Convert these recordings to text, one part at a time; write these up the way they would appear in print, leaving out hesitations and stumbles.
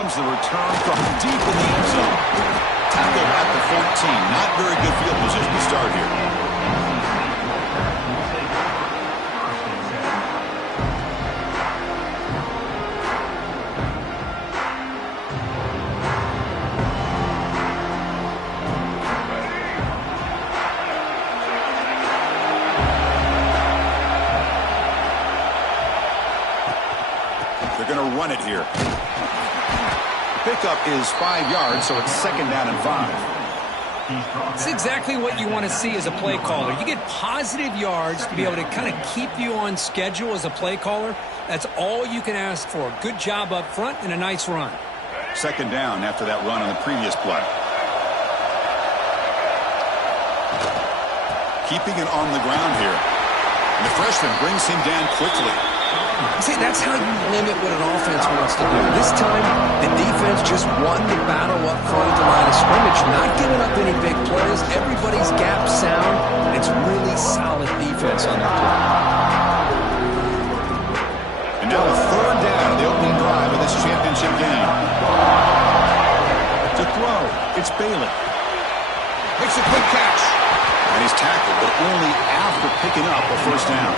comes the return from deep in the end zone. Tackle at the 14. Not very good field position to start here. They're going to run it here. Pickup is 5 yards, so it's 2nd down and 5. It's exactly what you want to see as a play caller. You get positive yards to be able to kind of keep you on schedule as a play caller. That's all you can ask for. Good job up front and a nice run. 2nd down after that run on the previous play. Keeping it on the ground here. And the freshman brings him down quickly. See, that's how you limit what an offense wants to do. This time, the defense just won the battle up front at the line of scrimmage, not giving up any big plays. Everybody's gap sound, and it's really solid defense on that play. And now a 3rd down on the opening drive of this championship game. To throw, it's Bailey. Makes a quick catch. And he's tackled, but only after picking up a 1st down.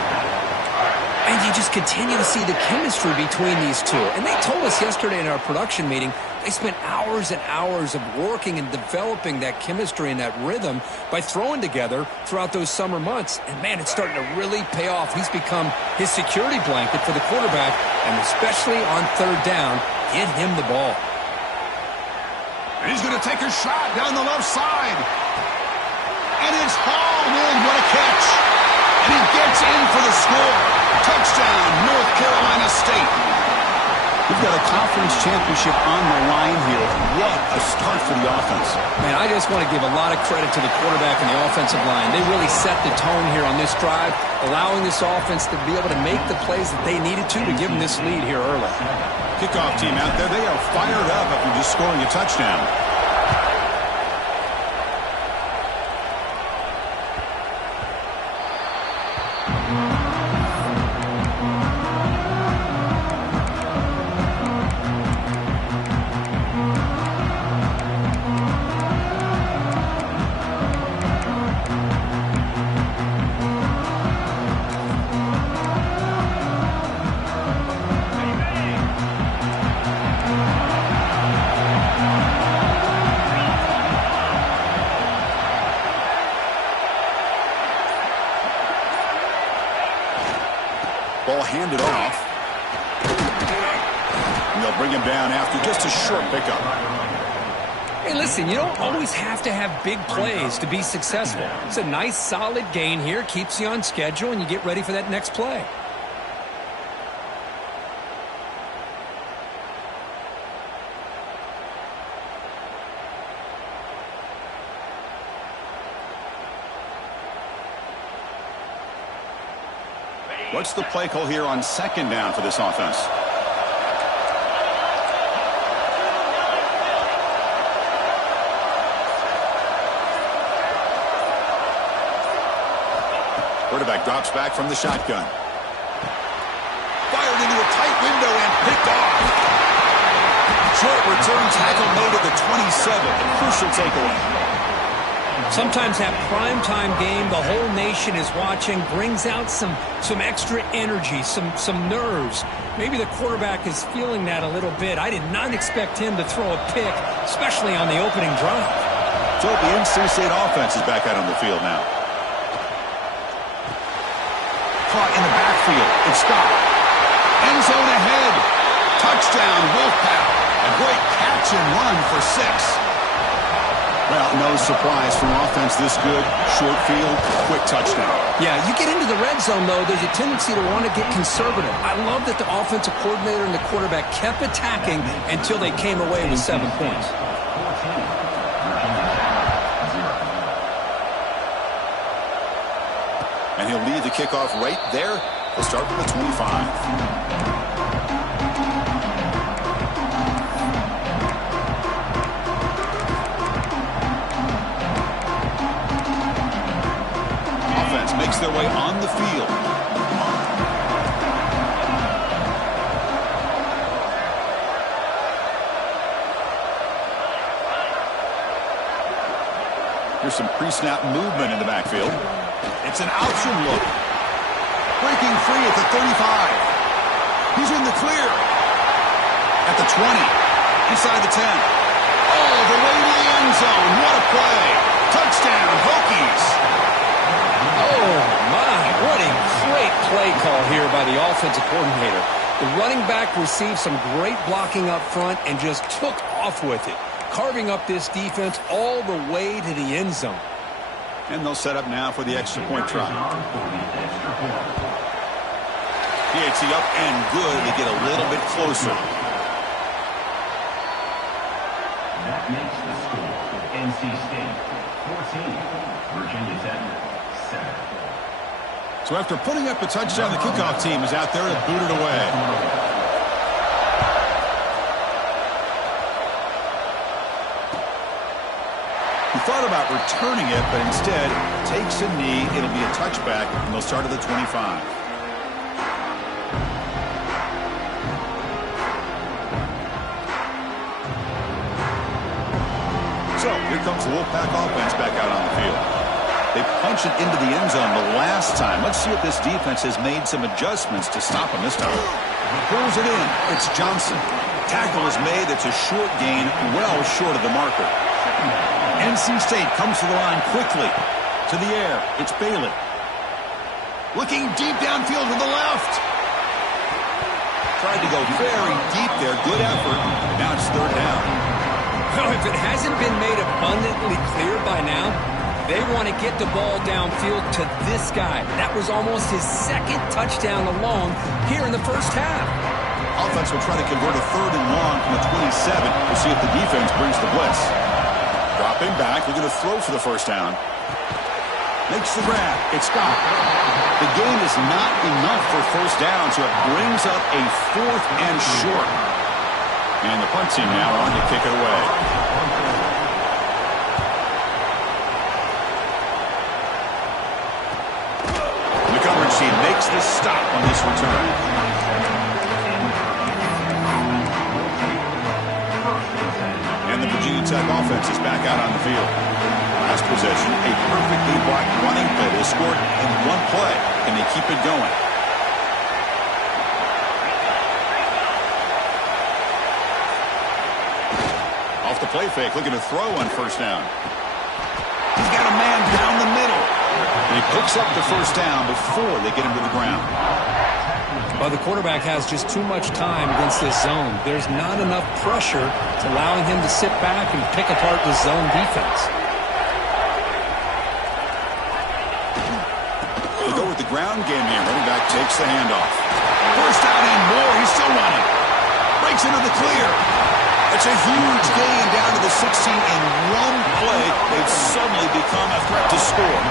And you just continue to see the chemistry between these two. And they told us yesterday in our production meeting, they spent hours and hours of working and developing that chemistry and that rhythm by throwing together throughout those summer months. And, man, it's starting to really pay off. He's become his security blanket for the quarterback, and especially on 3rd down, get him the ball. And he's going to take a shot down the left side. And it's hauled in. What a catch. And he gets in for the score. Touchdown, North Carolina State. We've got a conference championship on the line here. What a start for the offense. Man, I just want to give a lot of credit to the quarterback and the offensive line. They really set the tone here on this drive, allowing this offense to be able to make the plays that they needed to give them this lead here early. Kickoff team out there, they are fired up after just scoring a touchdown. Ball handed off. And they'll bring him down after just a short pickup. Hey, listen, you don't always have to have big plays to be successful. It's a nice, solid gain here. Keeps you on schedule, and you get ready for that next play. What's the play call here on 2nd down for this offense? Quarterback drops back from the shotgun. Fired into a tight window and picked off. Short return tackle made at the 27. A crucial takeaway. Sometimes that primetime game, the whole nation is watching, brings out some extra energy, some nerves. Maybe the quarterback is feeling that a little bit. I did not expect him to throw a pick, especially on the opening drive. So the NC State offense is back out on the field now. Caught in the backfield. It's stopped. End zone ahead. Touchdown, Wolfpack. A great catch and run for 6. Well, no surprise from offense this good. Short field, quick touchdown. Yeah, you get into the red zone, though, there's a tendency to want to get conservative. I love that the offensive coordinator and the quarterback kept attacking until they came away with 7 points. And he'll lead the kickoff right there. He'll start from the 25. Makes their way on the field. Here's some pre-snap movement in the backfield. It's an option look. Breaking free at the 35. He's in the clear. At the 20. Inside the 10. All the way to the end zone. What a play. Touchdown, Hokies. Oh, my. What a great play call here by the offensive coordinator. The running back received some great blocking up front and just took off with it, carving up this defense all the way to the end zone. And they'll set up now for the extra point try. PAT up and good to get a little bit closer. That makes the score NC State 14, Virginia Tech 7. So after putting up a touchdown, the kickoff team is out there to boot it away. He thought about returning it, but instead takes a knee. It'll be a touchback, and they'll start at the 25. So here comes the Wolfpack offense back out on the field. They punch it into the end zone the last time. Let's see if this defense has made some adjustments to stop them this time. Pulls it in. It's Johnson. Tackle is made. It's a short gain, well short of the marker. NC State comes to the line quickly. To the air. It's Bailey. Looking deep downfield to the left. Tried to go very deep there. Good effort. And now it's third down. Well, if it hasn't been made abundantly clear by now, they want to get the ball downfield to this guy. That was almost his second touchdown alone here in the first half. Offense will try to convert a third and long from the 27 to see if the defense brings the blitz. Dropping back, looking to throw for the first down. Makes the grab. It's Scott. The gain is not enough for first down, so it brings up a fourth and short. And the punt team now on to kick it away. She makes the stop on this return. And the Virginia Tech offense is back out on the field. Last possession, a perfectly blocked running play. They scored in one play. Can they keep it going? Off the play fake, looking to throw on first down. He's got a man down the middle. And he picks up the first down before they get him to the ground. Well, the quarterback has just too much time against this zone. There's not enough pressure to allowing him to sit back and pick apart the zone defense. They go with the ground game here. Running back takes the handoff. First down and more. He's still running. Breaks into the clear. It's a huge gain down to the 16 in one play. They've suddenly become a threat to score.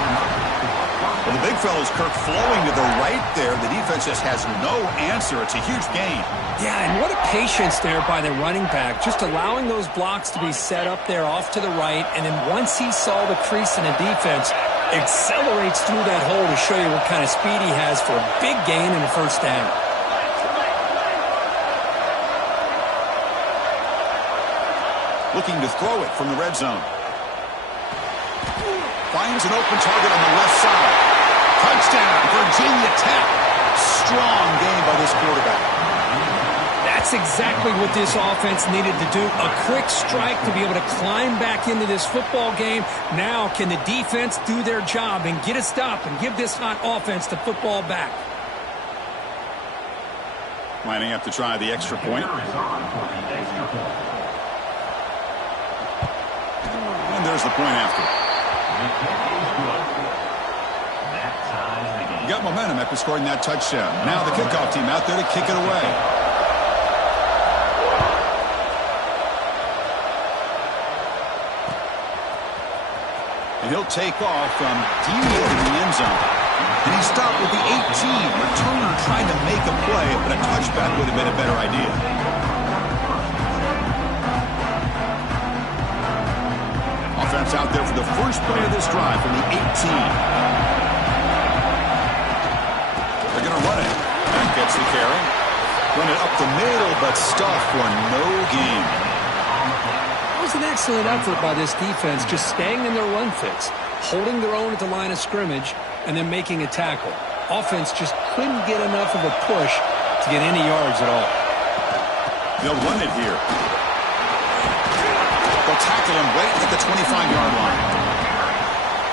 Well, the big fellow's Kirk flowing to the right there. The defense just has no answer. It's a huge gain. Yeah, and what a patience there by the running back. Just allowing those blocks to be set up there off to the right. And then once he saw the crease in the defense, accelerates through that hole to show you what kind of speed he has for a big gain in the first down. Looking to throw it from the red zone. Finds an open target on the left side. Touchdown, Virginia Tech. Strong game by this quarterback. That's exactly what this offense needed to do. A quick strike to be able to climb back into this football game. Now can the defense do their job and get a stop and give this hot offense the football back? Lining up to try the extra point. And there's the point after. You got momentum after scoring that touchdown. Now the kickoff team out there to kick it away. And he'll take off from deep in the end zone. And he stopped with the 18. Returner trying to make a play, but a touchback would have been a better idea. Offense out there for the first play of this drive from the 18. They're going to run it. That gets the carry. Run it up the middle, but stuffed for no gain. was an excellent effort by this defense, just staying in their run fits, holding their own at the line of scrimmage, and then making a tackle. Offense just couldn't get enough of a push to get any yards at all. They'll run it here. They'll tackle him right at the 25-yard line.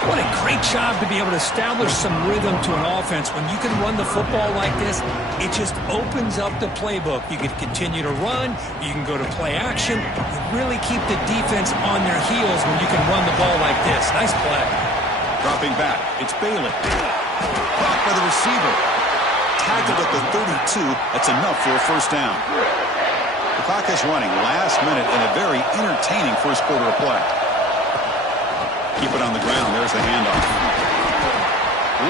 What a great job to be able to establish some rhythm to an offense. When you can run the football like this, it just opens up the playbook. You can continue to run. You can go to play action. You really keep the defense on their heels when you can run the ball like this. Nice play. Dropping back. It's Bailey. Caught by the receiver. Tackled at the 32. That's enough for a first down. The clock is running last minute in a very entertaining first quarter of play. Keep it on the ground. There's the handoff.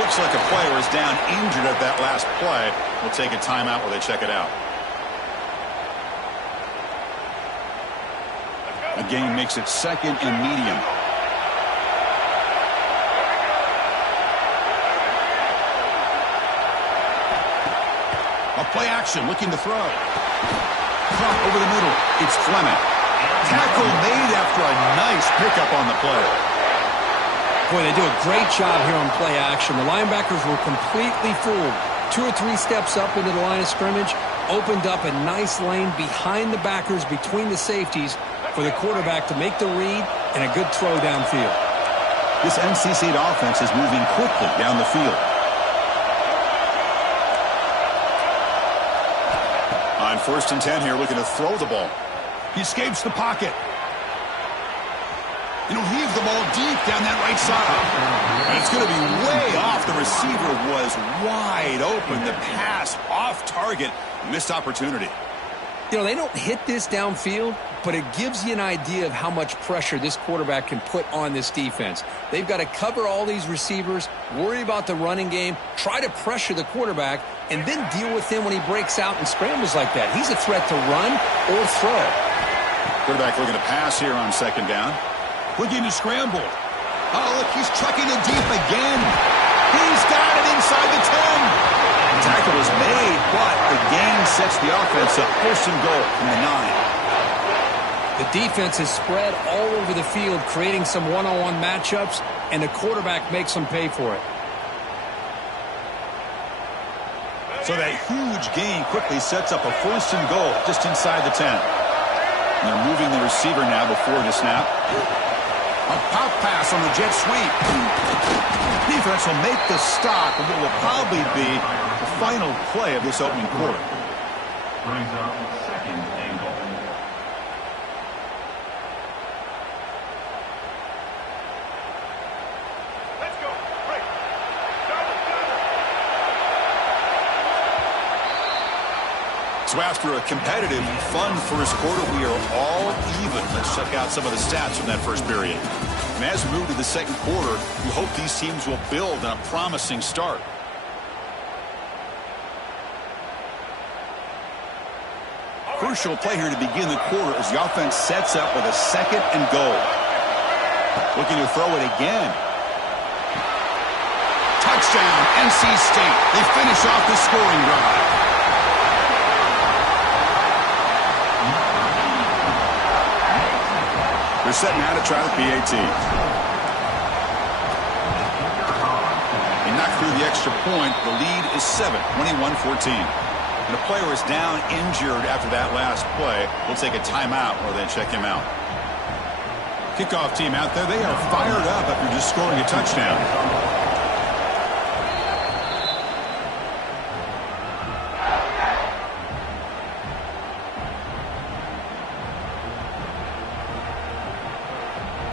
Looks like a player is down injured at that last play. We'll take a timeout while they check it out. The game makes it second and medium. A play action, looking to throw. Caught over the middle. It's Fleming. Tackle made after a nice pickup on the play. Boy, they do a great job here on play action. The linebackers were completely fooled. 2 or 3 steps up into the line of scrimmage, opened up a nice lane behind the backers, between the safeties, for the quarterback to make the read and a good throw downfield. This NC State offense is moving quickly down the field. On 1st and 10 here, looking to throw the ball. He escapes the pocket. He'll heave the ball deep down that right side. And it's going to be way off. The receiver was wide open. The pass off target. Missed opportunity. You know, they don't hit this downfield, but it gives you an idea of how much pressure this quarterback can put on this defense. They've got to cover all these receivers, worry about the running game, try to pressure the quarterback, and then deal with him when he breaks out and scrambles like that. He's a threat to run or throw. Quarterback looking to pass here on 2nd down. Looking to scramble. Oh, look, he's trucking it deep again. He's got it inside the 10. The tackle is made, but the gain sets the offense up. 1st and goal from the 9. The defense is spread all over the field, creating some one-on-one matchups, and the quarterback makes them pay for it. So that huge gain quickly sets up a 1st and goal just inside the 10. And they're moving the receiver now before the snap. A pop pass on the jet sweep. Defense will make the stop, and what will probably be the final play of this opening quarter. Brings up 2nd and goal. Let's go. Break. So after a competitive, fun first quarter, we are all even. Let's check out some of the stats from that first period. And as we move to the second quarter, we hope these teams will build on a promising start. Crucial play here to begin the quarter as the offense sets up with a 2nd and goal. Looking to throw it again. Touchdown, NC State. They finish off the scoring drive. They're setting out to try the PAT. They knock through the extra point. The lead is 7, 21-14. And the player is down injured after that last play. We'll take a timeout or then check him out. Kickoff team out there. They are fired up after just scoring a touchdown.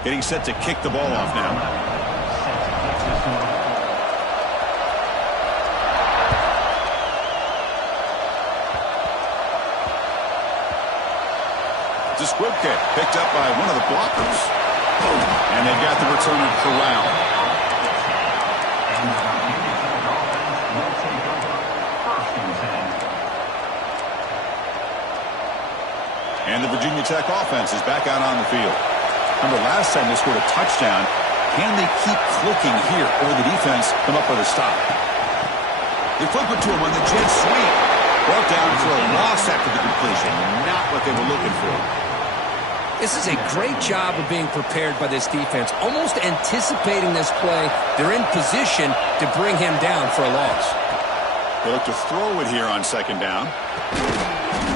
Getting set to kick the ball off now. It's a squib kick picked up by one of the blockers. And they've got the returner corralled. And the Virginia Tech offense is back out on the field. Remember, last time they scored a touchdown. Can they keep clicking here, or the defense come up with a stop? They flip it to him on the jet sweep. Brought down for a loss after the completion. Not what they were looking for. This is a great job of being prepared by this defense, almost anticipating this play. They're in position to bring him down for a loss. They look to throw it here on second down.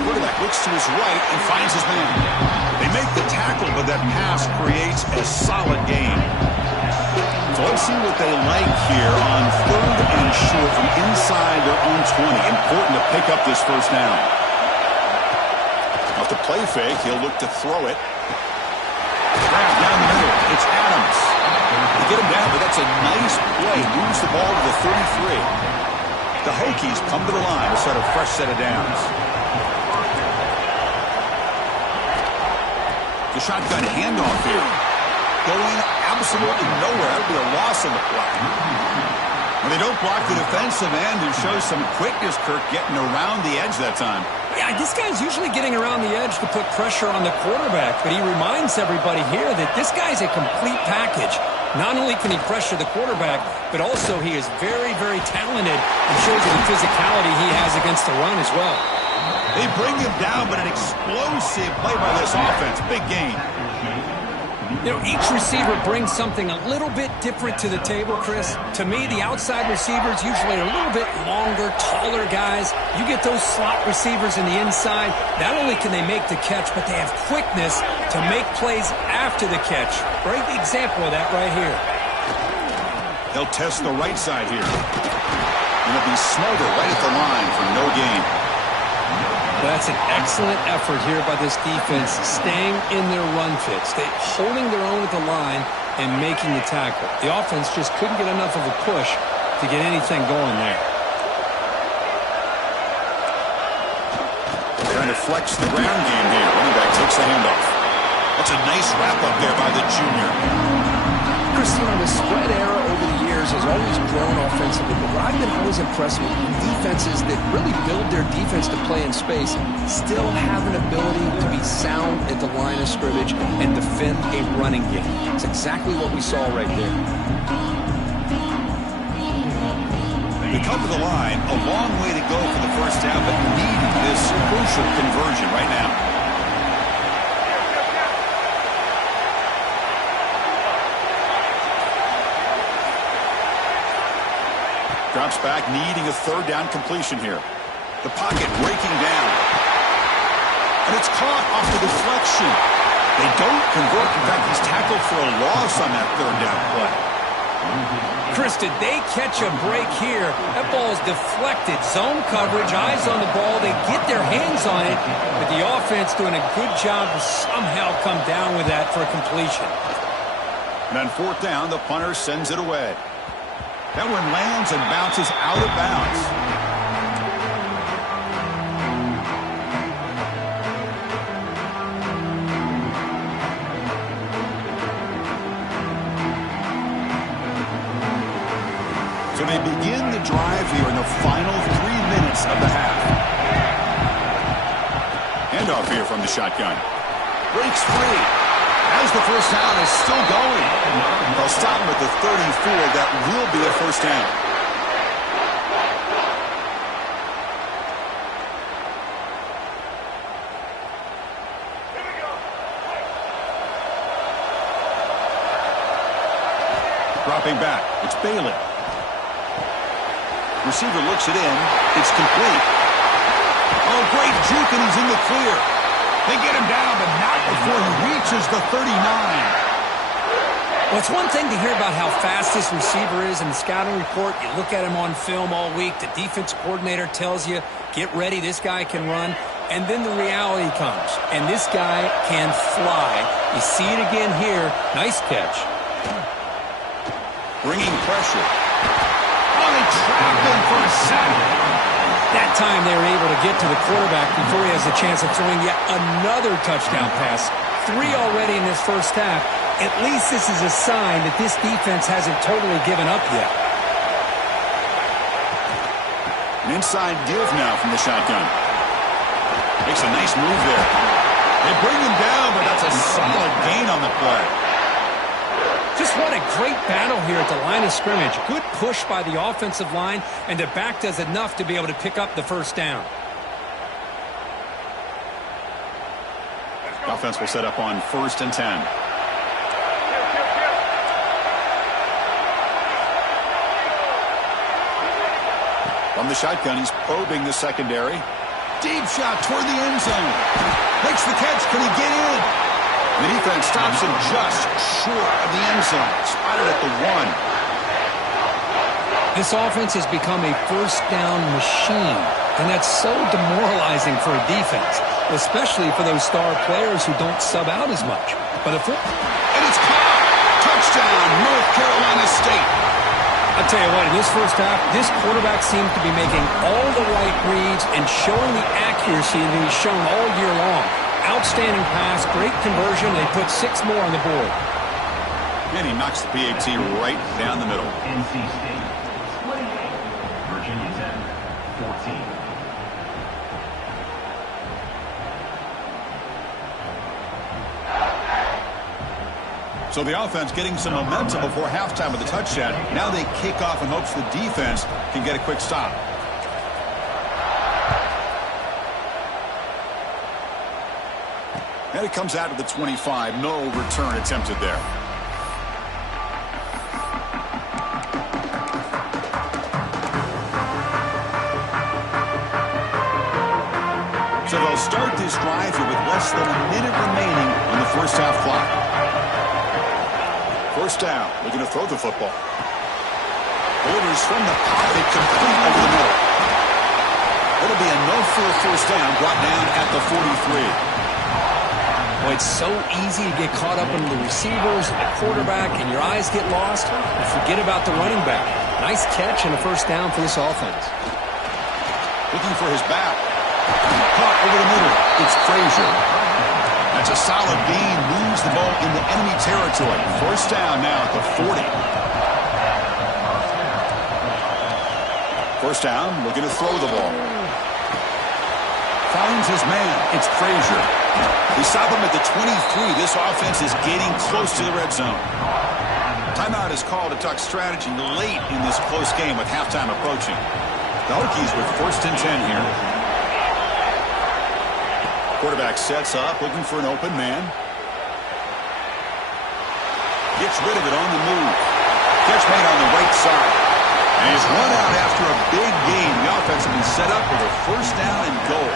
Quarterback looks to his right and finds his man. They make the tackle, but that pass creates a solid gain. So let's see what they like here on 3rd and short from inside their own 20. Important to pick up this first down. Off the play fake, he'll look to throw it. Grab down the middle. It's Adams. They get him down, but that's a nice play. Moves the ball to the 33. The Hokies come to the line to set a fresh set of downs. The shotgun handoff here. Going absolutely nowhere. That'll be a loss on the play. When they don't block the defensive end and show some quickness, Kirk, getting around the edge that time. Yeah, this guy's usually getting around the edge to put pressure on the quarterback, but he reminds everybody here that this guy's a complete package. Not only can he pressure the quarterback, but also he is very, very talented and shows you the physicality he has against the run as well. They bring him down, but an explosive play by this offense. Big gain. You know, each receiver brings something a little bit different to the table, Chris. To me, the outside receivers usually are a little bit longer, taller guys. You get those slot receivers in the inside. Not only can they make the catch, but they have quickness to make plays after the catch. Great example of that right here. They'll test the right side here. And it'll be Smolder right at the line for no gain. That's an excellent effort here by this defense, staying in their run fits. They holding their own at the line and making the tackle. The offense just couldn't get enough of a push to get anything going there. Trying to flex the ground game here. Running back takes the handoff. That's a nice wrap-up there by the junior. Christine, the spread era over the years has always grown offensively, but what I've been always impressed with defenses that really build their defense to play in space still have an ability to be sound at the line of scrimmage and defend a running game. It's exactly what we saw right there. They come to the line, a long way to go for the first down, but needing this crucial conversion right now. Drops back, needing a 3rd down completion here. The pocket breaking down. And it's caught off the deflection. They don't convert. In fact, he's tackled for a loss on that 3rd down play. Chris, did they catch a break here? That ball is deflected. Zone coverage, eyes on the ball. They get their hands on it, but the offense doing a good job to somehow come down with that for a completion. And on 4th down, the punter sends it away. That one lands and bounces out of bounds. So they begin the drive here in the final 3 minutes of the half. Handoff here from the shotgun. Breaks free. As the first down is still going. They'll stop him at the 34. That will be a first down. Dropping back. It's Bailey. Receiver looks it in. It's complete. Oh, great juke, and he's in the clear. They get him down, but not before he reaches the 39. Well, it's one thing to hear about how fast this receiver is in the scouting report. You look at him on film all week. The defense coordinator tells you, get ready, this guy can run. And then the reality comes, and this guy can fly. You see it again here. Nice catch. Bringing pressure. Oh, they trap him for a sack. That time they were able to get to the quarterback before he has a chance of throwing yet another touchdown pass. 3 already in this first half. At least this is a sign that this defense hasn't totally given up yet. An inside give now from the shotgun. Makes a nice move there. They bring him down, but that's a solid gain on the play. Just what a great battle here at the line of scrimmage. Good push by the offensive line, and the back does enough to be able to pick up the first down. Offense will set up on 1st and 10. From the shotgun, he's probing the secondary. Deep shot toward the end zone. Makes the catch. Can he get in? The defense stops him just short of the end zone. Spotted at the 1. This offense has become a first down machine, and that's so demoralizing for a defense, especially for those star players who don't sub out as much. But and it's caught. Touchdown, North Carolina State. I'll tell you what, in this first half, this quarterback seems to be making all the right reads and showing the accuracy that he's shown all year long. Outstanding pass, great conversion. They put 6 more on the board. And he knocks the PAT right down the middle. NC State, 28. Virginia 10, 14. So the offense getting some momentum before halftime with a touchdown. Now they kick off in hopes the defense can get a quick stop. And it comes out of the 25. No return attempted there. So they'll start this drive here with less than a minute remaining on the first half clock. First down, looking to throw the football. Delivers from the pocket, complete over the middle. It'll be a no-full first down, brought down at the 43. Well, it's so easy to get caught up in the receivers and the quarterback, and your eyes get lost. You forget about the running back. Nice catch and a first down for this offense. Looking for his back. Caught over the middle. It's Frazier. That's a solid gain. Moves the ball into enemy territory. First down now at the 40. First down, looking to throw the ball. Finds his man. It's Frazier. He stopped him at the 23. This offense is getting close to the red zone. Timeout is called to talk strategy late in this close game with halftime approaching. The Hokies with 1st and 10 here. Quarterback sets up, looking for an open man. Gets rid of it on the move. Catch made on the right side. And he's run out after a big gain. The offense has been set up with a first down and goal.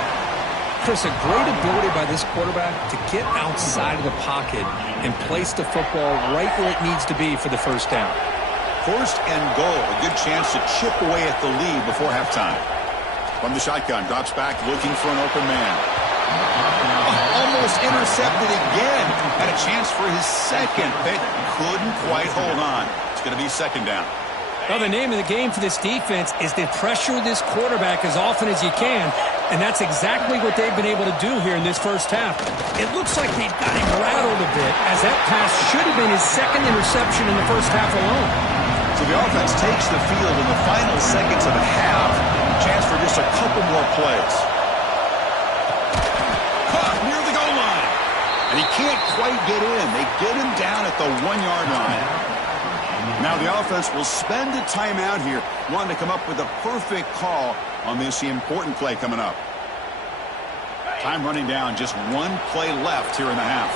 Chris, a great ability by this quarterback to get outside of the pocket and place the football right where it needs to be for the first down. First and goal. A good chance to chip away at the lead before halftime. From the shotgun, drops back, looking for an open man. Almost intercepted again. Had a chance for his second, but couldn't quite hold on. It's going to be second down. Well, the name of the game for this defense is to pressure this quarterback as often as you can, and that's exactly what they've been able to do here in this first half. It looks like they've got him rattled a bit, as that pass should have been his second interception in the first half alone. So the offense takes the field in the final seconds of the half. Chance for just a couple more plays. Near the goal line. And he can't quite get in. They get him down at the 1-yard line. Now the offense will spend a timeout here, wanting to come up with a perfect call on this important play coming up. Time running down, just 1 play left here in the half.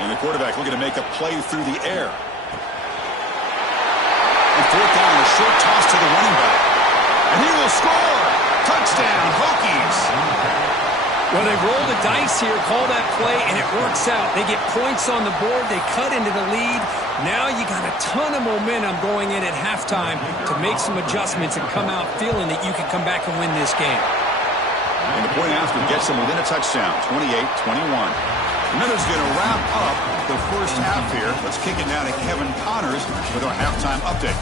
And the quarterback looking to make a play through the air. Fourth down, a short toss to the running back. And he will score. Touchdown, Hokies. Well, they roll the dice here, call that play, and it works out. They get points on the board. They cut into the lead. Now you got a ton of momentum going in at halftime to make some adjustments and come out feeling that you can come back and win this game. And the point after gets them within a touchdown, 28-21. And that is going to wrap up the first half here. Let's kick it down to Kevin Connors with our halftime update.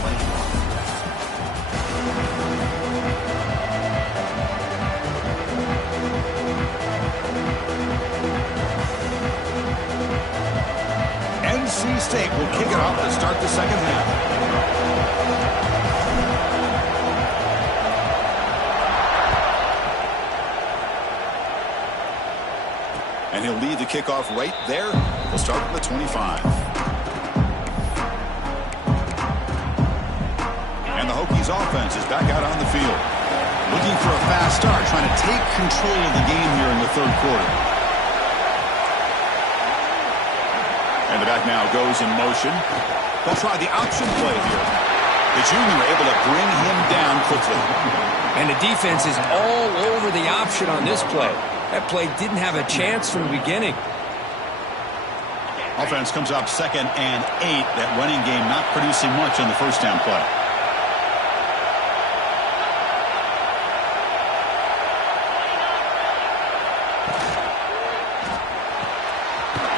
NC State will kick it off to start the second half. And he'll lead the kickoff right there. We'll start with the 25. And the Hokies offense is back out on the field. Looking for a fast start, trying to take control of the game here in the third quarter. And the back now goes in motion. They'll try the option play here. The junior able to bring him down quickly. And the defense is all over the option on this play. That play didn't have a chance from the beginning. Offense comes up 2nd and 8. That running game not producing much on the first down play.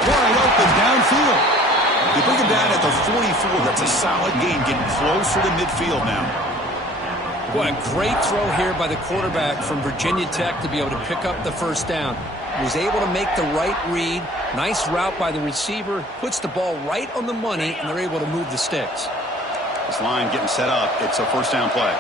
Wide open downfield. You bring him down at the 44. That's a solid gain, getting closer to midfield now. What a great throw here by the quarterback from Virginia Tech to be able to pick up the first down. Was able to make the right read. Nice route by the receiver. Puts the ball right on the money, and they're able to move the sticks. This line getting set up. It's a first down play.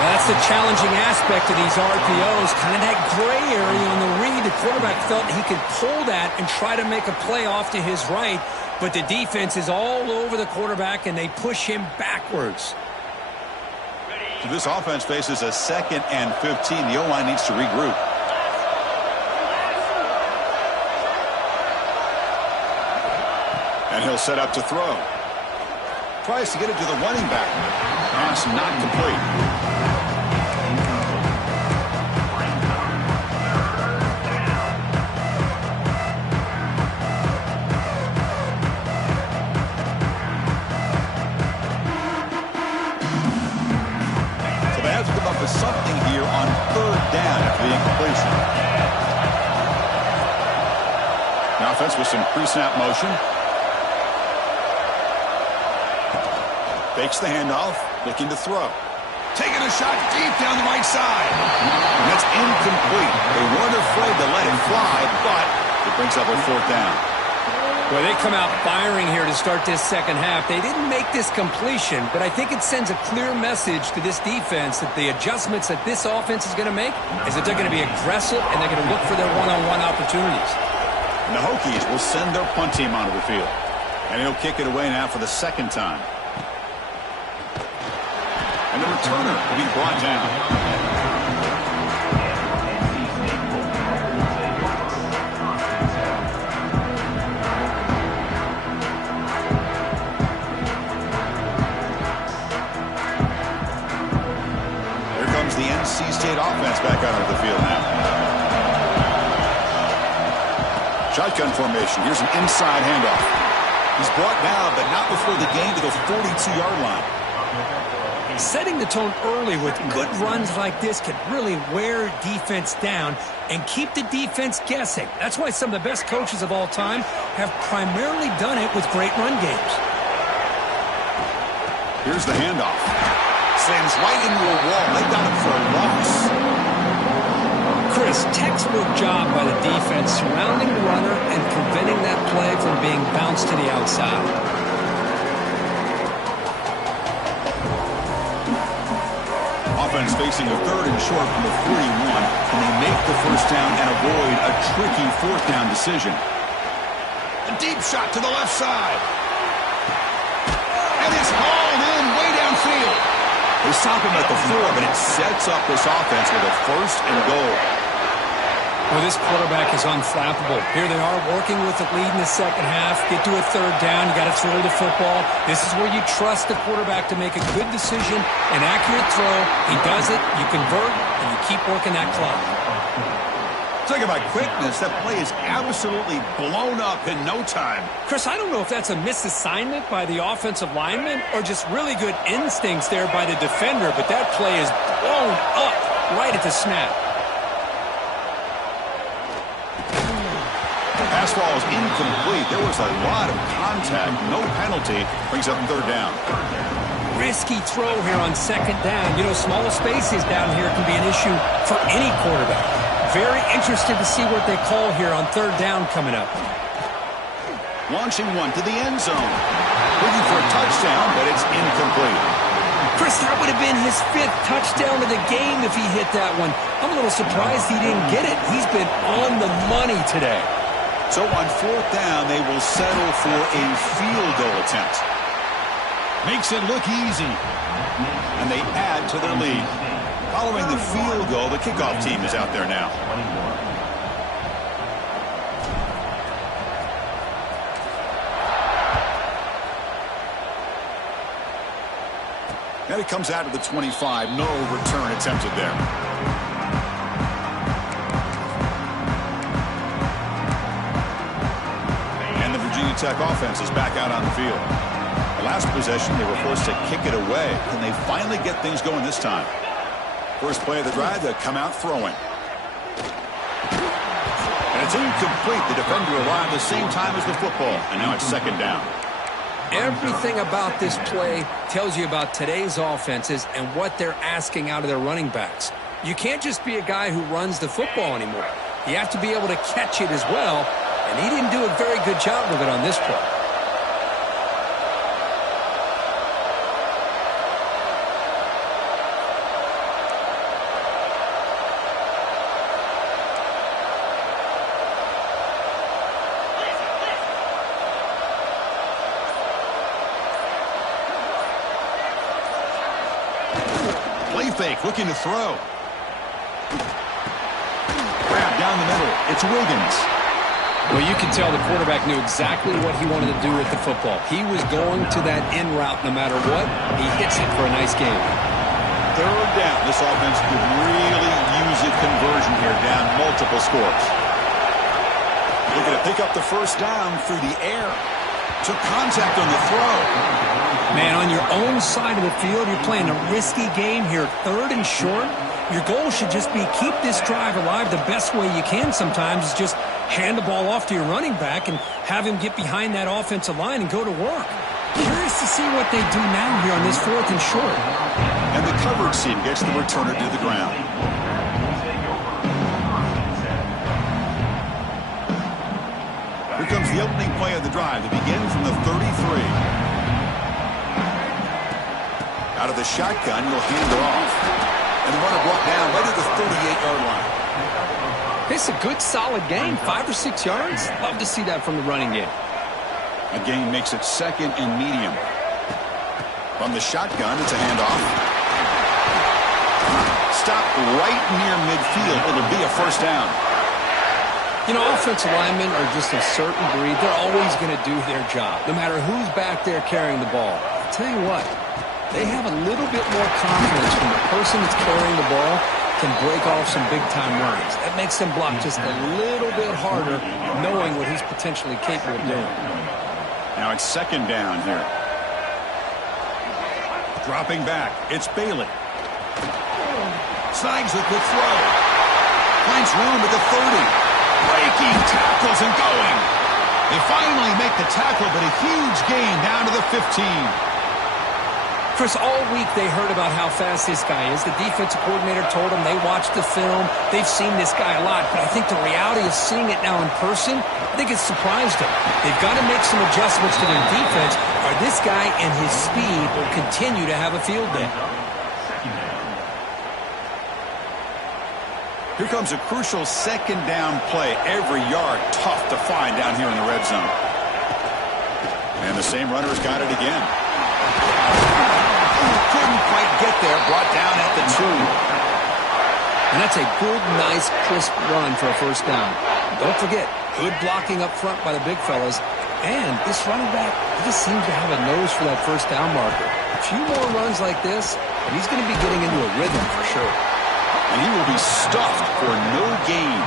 That's the challenging aspect of these RPOs, kind of that gray area on the read. The quarterback felt he could pull that and try to make a play off to his right, but the defense is all over the quarterback, and they push him backwards. So this offense faces a 2nd and 15. The O-line needs to regroup. And he'll set up to throw. Tries to get it to the running back. Pass not complete. Something here on 3rd down after the incompletion. The offense with some pre-snap motion. Fakes the handoff, looking to throw. Taking a shot deep down the right side. And that's incomplete. They weren't afraid to let it fly, but it brings up a 4th down. Well, they come out firing here to start this second half. They didn't make this completion, but I think it sends a clear message to this defense that the adjustments that this offense is going to make is that they're going to be aggressive and they're going to look for their one-on-one opportunities. And the Hokies will send their punt team onto the field. And he'll kick it away now for the 2nd time. And the returner will be brought down. The NC State offense back out of the field now. Shotgun formation. Here's an inside handoff. He's brought down, but not before the gain to the 42-yard line. Setting the tone early with good runs like this can really wear defense down and keep the defense guessing. That's why some of the best coaches of all time have primarily done it with great run games. Here's the handoff. Slams right into a wall. They got him for a loss. Chris, textbook job by the defense surrounding the runner and preventing that play from being bounced to the outside. Offense facing a 3rd and short from the 41, and they make the first down and avoid a tricky 4th down decision. A deep shot to the left side. And it's hauled in way downfield. They stop him at the 4, but it sets up this offense with a 1st and goal. Well, this quarterback is unflappable. Here they are working with the lead in the second half. Get to a 3rd down. You got to throw the football. This is where you trust the quarterback to make a good decision, an accurate throw. He does it, you convert, and you keep working that clock. Talking about quickness, that play is absolutely blown up in no time. Chris, I don't know if that's a misassignment by the offensive lineman or just really good instincts there by the defender, but that play is blown up right at the snap. The pass ball is incomplete. There was a lot of contact. No penalty. Brings up 3rd down. Risky throw here on 2nd down. You know, small spaces down here can be an issue for any quarterback. Very interested to see what they call here on 3rd down coming up. Launching one to the end zone. Looking for a touchdown, but it's incomplete. Chris, that would have been his 5th touchdown of the game if he hit that one. I'm a little surprised he didn't get it. He's been on the money today. So on 4th down, they will settle for a field goal attempt. Makes it look easy. And they add to their lead. Following the field goal, the kickoff team is out there now. And it comes out to the 25. No return attempted there. And the Virginia Tech offense is back out on the field. The last possession, they were forced to kick it away. Can they finally get things going this time? First play of the drive, they come out throwing. And it's incomplete. The defender arrived the same time as the football. And now it's 2nd down. Everything about this play tells you about today's offenses and what they're asking out of their running backs. You can't just be a guy who runs the football anymore. You have to be able to catch it as well, and he didn't do a very good job of it on this play. Fake, looking to throw. Grab down the middle. It's Wiggins. Well, you can tell the quarterback knew exactly what he wanted to do with the football. He was going to that in route no matter what. He hits it for a nice game. 3rd down. This offense could really use a conversion here, down multiple scores. Looking to pick up the 1st down through the air. Took contact on the throw. Man, on your own side of the field, you're playing a risky game here. 3rd and short. Your goal should just be keep this drive alive the best way you can sometimes is just hand the ball off to your running back and have him get behind that offensive line and go to work. Curious to see what they do now here on this 4th and short. And the coverage team gets the returner to the ground. Here comes the opening play of the drive. They begin from the 33. Out of the shotgun, he'll hand it off. And the runner brought down right at the 38-yard line. It's a good, solid game. 5 or 6 yards. Love to see that from the running game. A gain makes it 2nd and medium. From the shotgun, it's a handoff. Stopped right near midfield. It'll be a 1st down. You know, offensive linemen are just a certain breed. They're always going to do their job, no matter who's back there carrying the ball. I'll tell you what. They have a little bit more confidence when the person that's carrying the ball can break off some big-time runs. That makes them block just a little bit harder, knowing what he's potentially capable of doing. Now it's 2nd down here. Dropping back, it's Bailey. Snags the quick throw. Finds room at the 30. Breaking tackles and going. They finally make the tackle, but a huge gain down to the 15. Chris, all week they heard about how fast this guy is. The defensive coordinator told them they watched the film. They've seen this guy a lot, but I think the reality of seeing it now in person, I think it's surprised them. They've got to make some adjustments to their defense, or this guy and his speed will continue to have a field day. Here comes a crucial 2nd down play. Every yard tough to find down here in the red zone. And the same runner's got it again. Couldn't quite get there. Brought down at the 2. And that's a good, nice, crisp run for a 1st down. Don't forget, good blocking up front by the big fellas. And this running back, he just seems to have a nose for that 1st down marker. A few more runs like this, and he's going to be getting into a rhythm for sure. And he will be stuffed for no gain.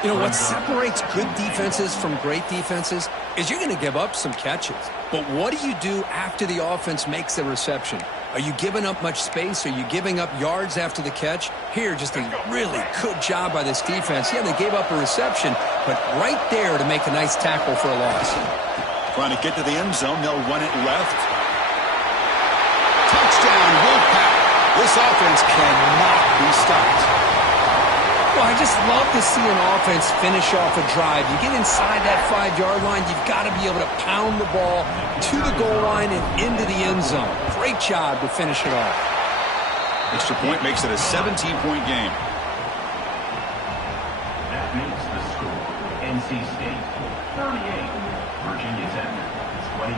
You know, what separates good defenses from great defenses is you're going to give up some catches. But what do you do after the offense makes the reception? Are you giving up much space? Are you giving up yards after the catch? Here, just a really good job by this defense. Yeah, they gave up a reception, but right there to make a nice tackle for a loss. Trying to get to the end zone. They'll run it left. Touchdown, Wolfpack. This offense cannot be stopped. Well, I just love to see an offense finish off a drive. You get inside that 5-yard line, you've got to be able to pound the ball to the goal line and into the end zone. Great job to finish it off. Extra point makes it a 17-point game. That makes the score NC State 38, Virginia Tech 21.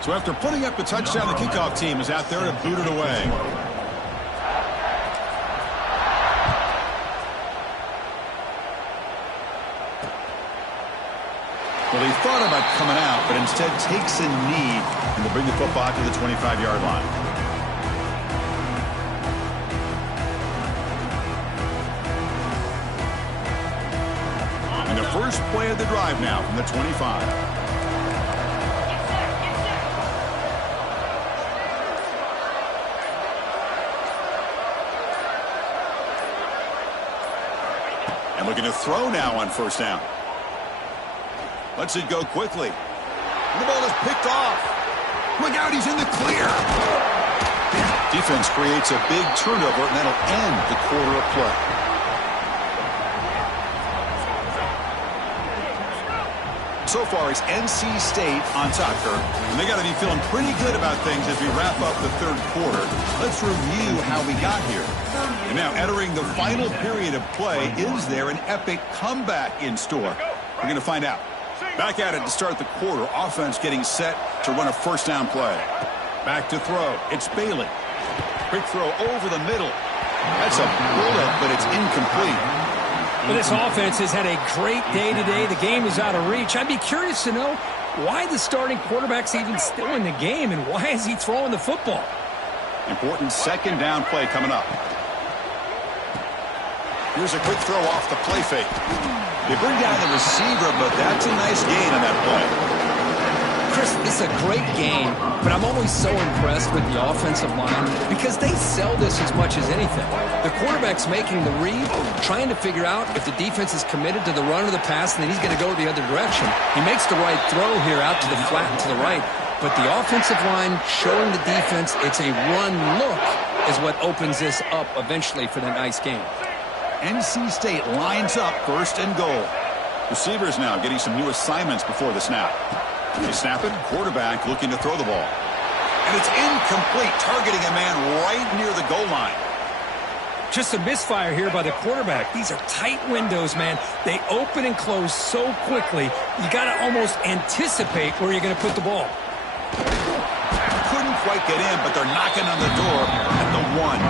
So after putting up a touchdown, the kickoff team is out there to boot it away. Well, he thought about coming out, but instead takes a knee and will bring the football to the 25-yard line. And the first play of the drive now from the 25. And looking to throw now on first down. Lets it go quickly. And the ball is picked off. Look out, he's in the clear. Defense creates a big turnover, and that'll end the quarter of play. So far, it's NC State on top, Kirk. And they got to be feeling pretty good about things as we wrap up the third quarter. Let's review how we got here. And now, entering the final period of play, is there an epic comeback in store? We're going to find out. Back at it to start the quarter. Offense getting set to run a first down play. Back to throw. It's Bailey. Quick throw over the middle. That's a bullet, but it's incomplete. Well, this offense has had a great day today. The game is out of reach. I'd be curious to know why the starting quarterback's even still in the game, and why is he throwing the football? Important second down play coming up. Here's a quick throw off the play fake. They bring down the receiver, but that's a nice gain on that play. Chris, it's a great game, but I'm always so impressed with the offensive line because they sell this as much as anything. The quarterback's making the read, trying to figure out if the defense is committed to the run or the pass, and then he's going to go the other direction. He makes the right throw here out to the flat and to the right, but the offensive line showing the defense it's a run look is what opens this up eventually for the nice game. NC State lines up first and goal. Receivers now getting some new assignments before the snap. They snap it, quarterback looking to throw the ball. And it's incomplete, targeting a man right near the goal line. Just a misfire here by the quarterback. These are tight windows, man. They open and close so quickly, you got to almost anticipate where you're going to put the ball. Couldn't quite get in, but they're knocking on the door at the 1.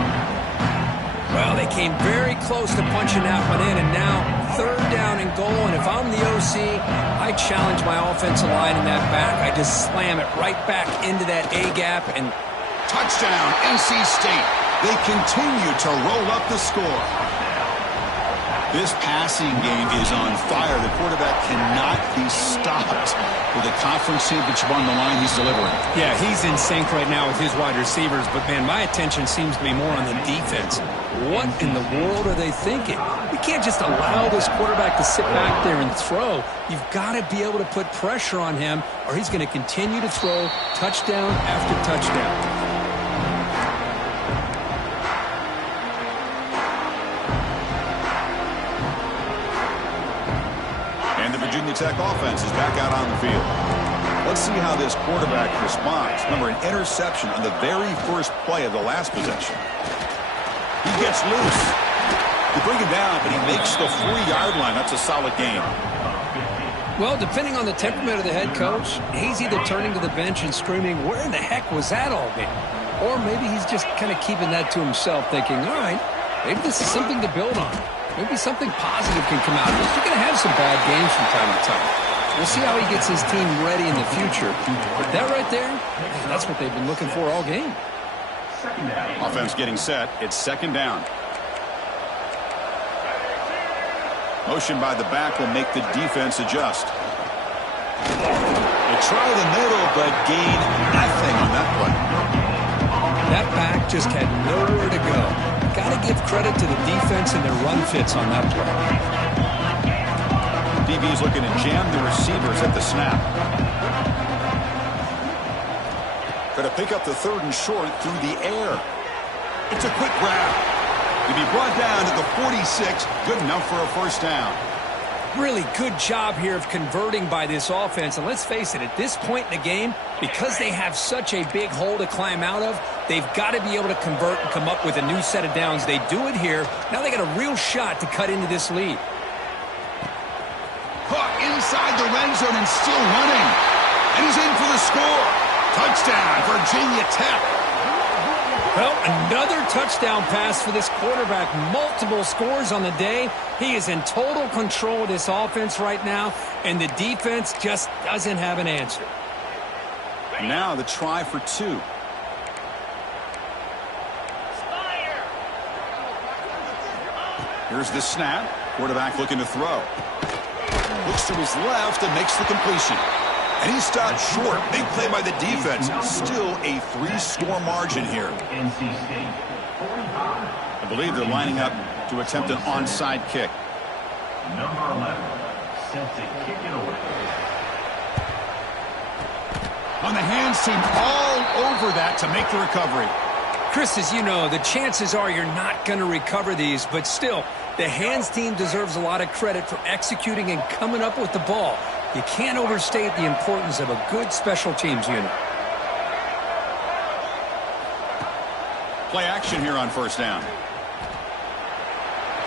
Well, they came very close to punching that one in, and now third down and goal. And if I'm the OC, I challenge my offensive line in that back. I just slam it right back into that A-gap. And touchdown, NC State. They continue to roll up the score. This passing game is on fire. The quarterback cannot be stopped. With a conference championship on the line, he's delivering. Yeah, he's in sync right now with his wide receivers. But, man, my attention seems to be more on the defense. What in the world are they thinking? You can't just allow this quarterback to sit back there and throw. You've got to be able to put pressure on him, or he's going to continue to throw touchdown after touchdown. Virginia Tech offense is back out on the field. Let's see how this quarterback responds. Remember, an interception on the very first play of the last possession. He gets loose. They bring him down, but he makes the 3-yard line. That's a solid game. Well, depending on the temperament of the head coach, he's either turning to the bench and screaming, where in the heck was that all game? Or maybe he's just kind of keeping that to himself, thinking, all right, maybe this is something to build on. Maybe something positive can come out of this. You're going to have some bad games from time to time. We'll see how he gets his team ready in the future. But that right there, that's what they've been looking for all game. Offense getting set. It's second down. Motion by the back will make the defense adjust. They try the middle, but gain nothing on that play. That back just had nowhere to go. Got to give credit to the defense and their run fits on that play. DB's looking to jam the receivers at the snap. Going to pick up the third and short through the air. It's a quick grab. He'll be brought down at the 46, good enough for a first down. Really good job here of converting by this offense. And let's face it, at this point in the game, because they have such a big hole to climb out of, they've got to be able to convert and come up with a new set of downs. They do it here. Now they got a real shot to cut into this lead. Caught inside the red zone and still running. And he's in for the score. Touchdown, Virginia Tech. Well, another touchdown pass for this quarterback. Multiple scores on the day. He is in total control of this offense right now, and the defense just doesn't have an answer. Now the try for 2. Here's the snap. Quarterback looking to throw. Looks to his left and makes the completion. And he stopped short. Big play by the defense. Still a 3-score margin here. NC State, 45. I believe they're lining up to attempt an onside kick. Number 11, set to kick it away. On the hands team, all over that to make the recovery. Chris, as you know, the chances are you're not going to recover these, but still, the hands team deserves a lot of credit for executing and coming up with the ball. You can't overstate the importance of a good special teams unit. Play action here on first down.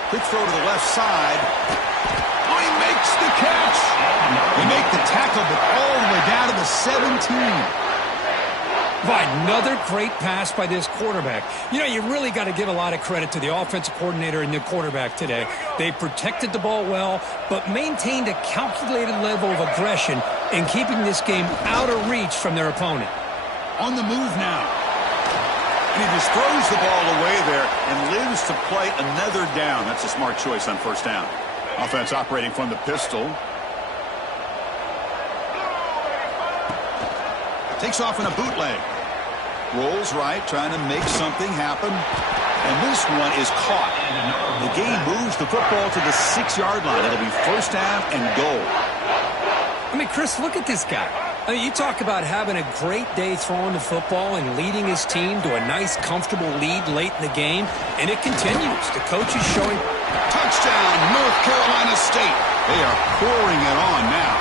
Quick throw to the left side. Oh, he makes the catch. They make the tackle, but all the way down to the 17. Another great pass by this quarterback. You know, you really got to give a lot of credit to the offensive coordinator and the quarterback today. They protected the ball well, but maintained a calculated level of aggression in keeping this game out of reach from their opponent. On the move now. And he just throws the ball away there and lives to play another down. That's a smart choice on first down. Offense operating from the pistol. Takes off in a bootleg. Rolls right, trying to make something happen. And this one is caught. The game moves the football to the 6-yard line. It'll be first down and goal. I mean, Chris, look at this guy. I mean, you talk about having a great day throwing the football and leading his team to a nice, comfortable lead late in the game, and it continues. The coach is showing. Touchdown, North Carolina State. They are pouring it on now.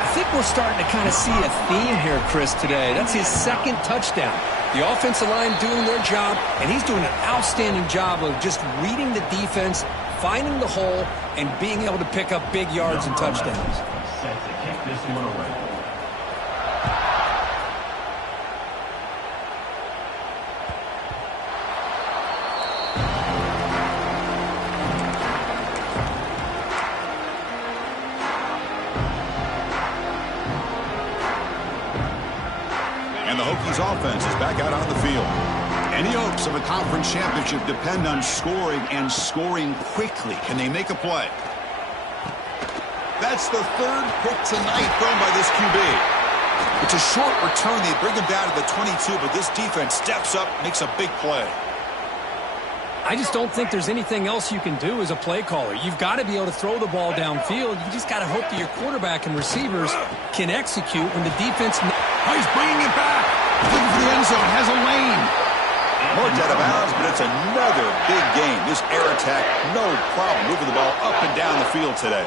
I think we're starting to kind of see a theme here, Chris, today. That's his second touchdown. The offensive line doing their job, and he's doing an outstanding job of just reading the defense, finding the hole, and being able to pick up big yards and touchdowns. Set to kick this one away. And the Hokies offense is back out on the field. Any hopes of a conference championship depend on scoring and scoring quickly. Can they make a play? That's the third pick tonight thrown by this QB. It's a short return. They bring him down to the 22, but this defense steps up, makes a big play. I just don't think there's anything else you can do as a play caller. You've got to be able to throw the ball downfield. You just got to hope that your quarterback and receivers can execute when the defense. Oh, he's bringing it back. Looking for the end zone. Has a lane. More dead of bounds, but it's another big game. This air attack, no problem moving the ball up and down the field today.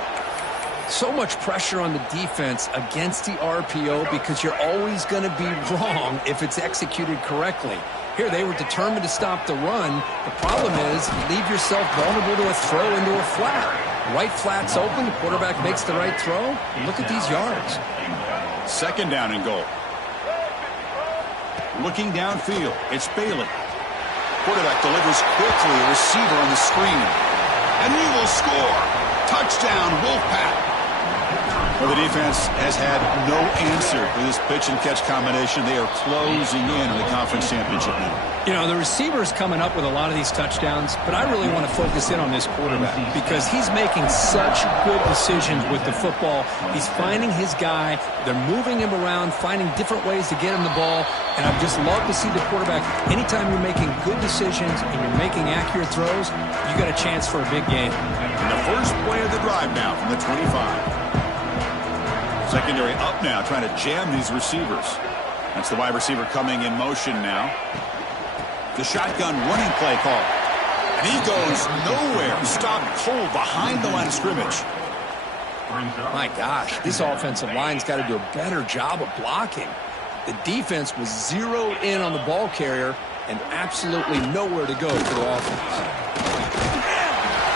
So much pressure on the defense against the RPO because you're always going to be wrong if it's executed correctly. Here, they were determined to stop the run. The problem is you leave yourself vulnerable to a throw into a flat. Right flat's open. The quarterback makes the right throw. Look at these yards. Second down and goal. Looking downfield, it's Bailey. Quarterback delivers quickly, a receiver on the screen. And he will score. Touchdown, Wolfpack. Well, the defense has had no answer for this pitch-and-catch combination. They are closing in on the conference championship now. You know, the receiver's coming up with a lot of these touchdowns, but I really want to focus in on this quarterback because he's making such good decisions with the football. He's finding his guy. They're moving him around, finding different ways to get him the ball, and I'd just love to see the quarterback. Anytime you're making good decisions and you're making accurate throws, you got a chance for a big game. And the first play of the drive now from the 25. Secondary up now, trying to jam these receivers. That's the wide receiver coming in motion now. The shotgun running play call. And he goes nowhere. Stopped cold behind the line of scrimmage. My gosh, this offensive line's got to do a better job of blocking. The defense was zeroed in on the ball carrier and absolutely nowhere to go for the offense.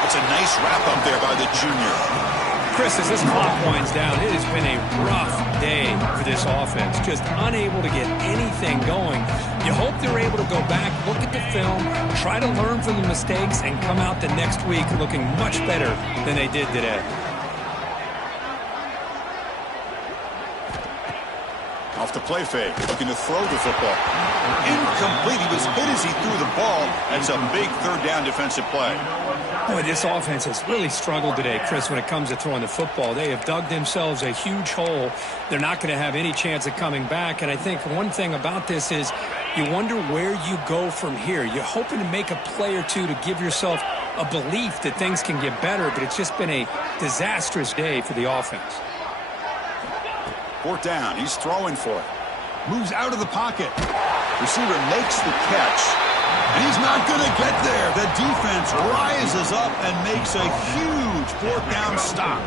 That's a nice wrap up there by the junior. Chris, as this clock winds down, it has been a rough day for this offense. Just unable to get anything going. You hope they're able to go back, look at the film, try to learn from the mistakes, and come out the next week looking much better than they did today. Off the play fake, looking to throw the football. Incomplete. He was hit as he threw the ball. That's a big third down defensive play. Boy, this offense has really struggled today, Chris, when it comes to throwing the football. They have dug themselves a huge hole. They're not going to have any chance of coming back. And I think one thing about this is you wonder where you go from here. You're hoping to make a play or two to give yourself a belief that things can get better, but it's just been a disastrous day for the offense. Fourth down. He's throwing for it. Moves out of the pocket. Receiver makes the catch. And he's not going to get there. The defense rises up and makes a huge fourth down stop.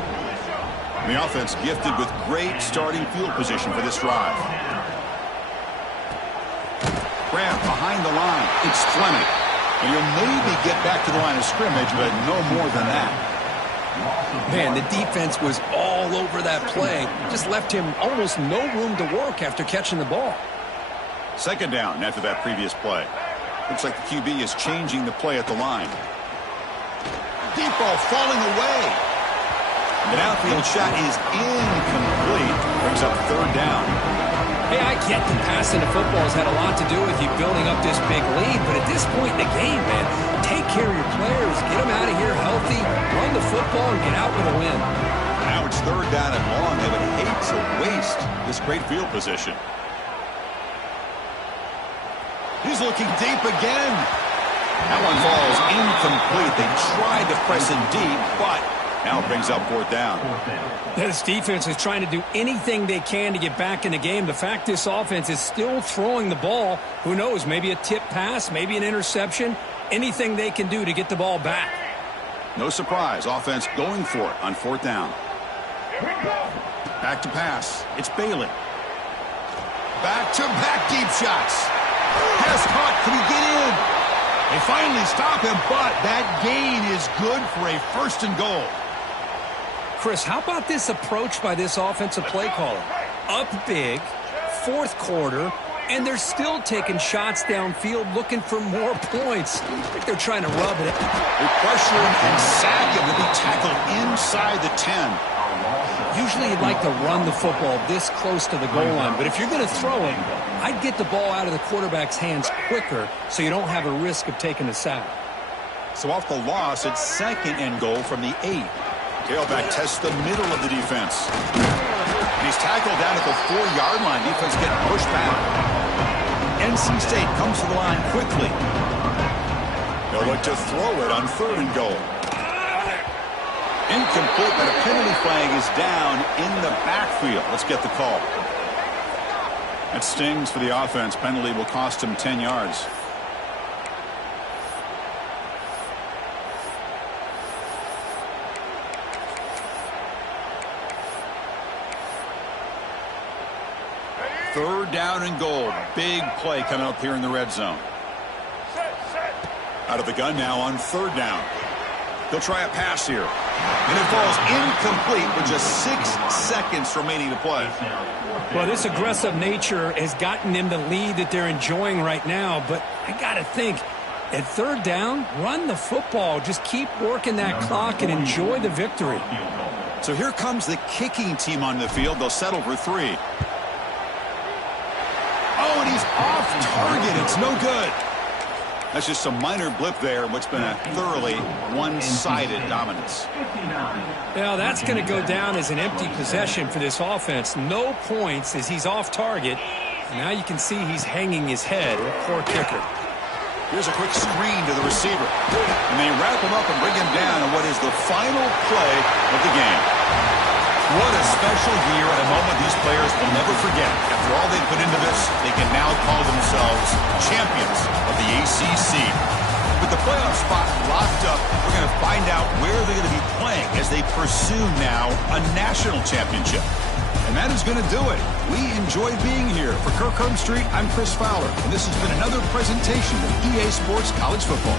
And the offense gifted with great starting field position for this drive. Grab behind the line. It's Fleming. And he'll maybe get back to the line of scrimmage, but no more than that. Man, the defense was all over that play. Just left him almost no room to work after catching the ball. Second down after that previous play. Looks like the QB is changing the play at the line. Deep ball falling away. An outfield shot is incomplete. Brings up third down. Hey, I get the passing of football has had a lot to do with you building up this big lead, but at this point in the game, man, take care of your players. Get them out of here healthy, run the football, and get out with a win. Now it's third down and long. They would hate to waste this great field position. He's looking deep again. That one falls incomplete. They tried to press it deep, but now it brings up fourth down. This defense is trying to do anything they can to get back in the game. The fact this offense is still throwing the ball, who knows, maybe a tip pass, maybe an interception, anything they can do to get the ball back. No surprise, offense going for it on fourth down. Back to pass. It's Bailey. Back-to-back deep shots. Pass caught. Can he get in? They finally stop him, but that gain is good for a first and goal. Chris, how about this approach by this offensive play caller? Up big, fourth quarter, and they're still taking shots downfield looking for more points. I think they're trying to rub it. They pressure him and sack him to be tackled inside the 10. Usually you'd like to run the football this close to the goal line, but if you're going to throw it, I'd get the ball out of the quarterback's hands quicker so you don't have a risk of taking a sack. So off the loss, it's second and goal from the 8. Tailback tests the middle of the defense. He's tackled down at the 4-yard line. Defense getting pushed back. NC State comes to the line quickly. They'll look to throw it on third and goal. Incomplete, but a penalty flag is down in the backfield. Let's get the call. That stings for the offense. Penalty will cost him 10 yards. Third down and goal. Big play coming up here in the red zone. Out of the gun now on third down. They'll try a pass here. And it falls incomplete with just 6 seconds remaining to play. Well, this aggressive nature has gotten them the lead that they're enjoying right now. But I got to think, at third down, run the football. Just keep working that clock and enjoy the victory. So here comes the kicking team on the field. They'll settle for 3. Oh, and he's off target. It's no good. That's just a minor blip there in what's been a thoroughly one-sided dominance. Well, that's going to go down as an empty possession for this offense. No points as he's off target. Now you can see he's hanging his head. Poor kicker. Here's a quick screen to the receiver. And they wrap him up and bring him down on what is the final play of the game. What a special year and a moment these players will never forget. After all they put into this, they can now call themselves champions of the ACC. With the playoff spot locked up, we're going to find out where they're going to be playing as they pursue now a national championship. And that is going to do it. We enjoyed being here. For Kirk Herbstreit, I'm Chris Fowler, and this has been another presentation of EA Sports College Football.